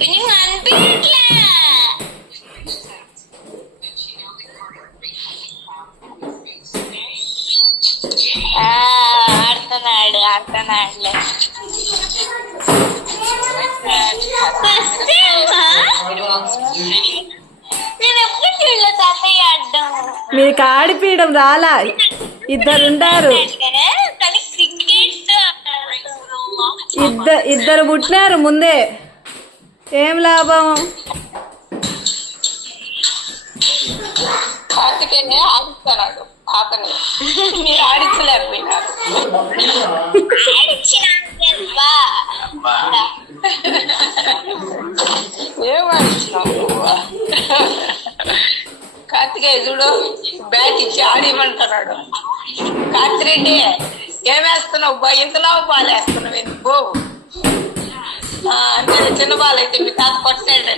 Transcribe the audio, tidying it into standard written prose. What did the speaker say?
కొంచెం అనిపించట్లే. ఆడుతున్నాడులే. నేను ఎప్పుడు చూడలే తాతయ్య ఆడడం. మీకు ఆడిపీయడం రాలా, ఇద్దరుండారు. ఇద్దరు పుట్టినారు ముందే, ఏం లాభం. కార్తికేయ ఆడిస్తున్నాడు తాతని, మీరు ఆడించలేకపోయినారు. ఏం ఆడించినావు? కార్తికేయ చూడు బ్యాట్ ఇచ్చి ఆడిమంటున్నాడు. కార్తిరెడ్డి ఏమేస్తున్నావు? ఇంతలావు బాల్ వేస్తున్నావు ఎందుకు? నేను చిన్న బాల్ అయితే మీ తాత కొట్టాడు.